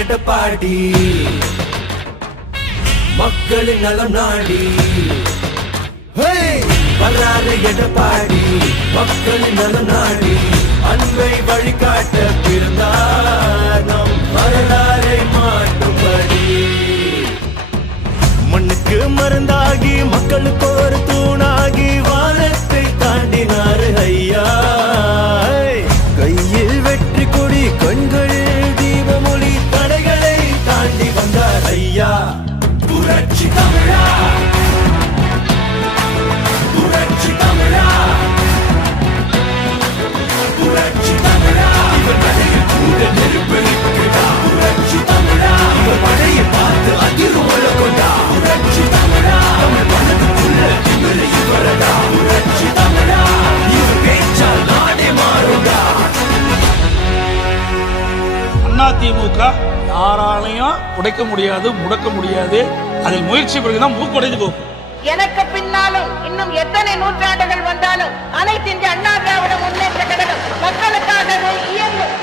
எடப்பாடி மக்களின் நலம் நாடி வர்றாரு எடப்பாடி மக்களின் நலம் நாடி அன்பை வழிகாட்ட பிறந்தார் நம் வரலாறை மாற்றும்படி மண்ணுக்கு மருந்தாகி மக்களுக்கு ஒரு தூணாகி வானத்தை தாண்டினாரு ஐயா கையில் வெற்றி கொடி கண்களில் தீபமொழி தடைகளை தாண்டி வந்தார் ஐயா புரட்சி தமிழா புரட்சி தமிழா புரட்சி தமிழா இவர் மழையில் கூட நெருப்பெளிப்பா புரட்சி தமிழா இவர் மழையை பார்த்து அதிரும் கொண்டா புரட்சி தமிழா தமிழ் மனதுக்குள்ள திமிரை இவரடா புரட்சி தமிழா இவர் பேச்சால் நாடே மாறுடா. அதிமுக யாராலையும் உடைக்க முடியாது, முடக்க முடியாது. அதில் முயற்சி பிறகுதான் மூக்குடைந்து போகும். எனக்கு பின்னாலும் இன்னும் எத்தனை நூற்றாண்டுகள் வந்தாலும் அனைத்து இந்திய அண்ணா திராவிட முன்னேற்ற கழகம் மக்களுக்காகவே இயங்கும்.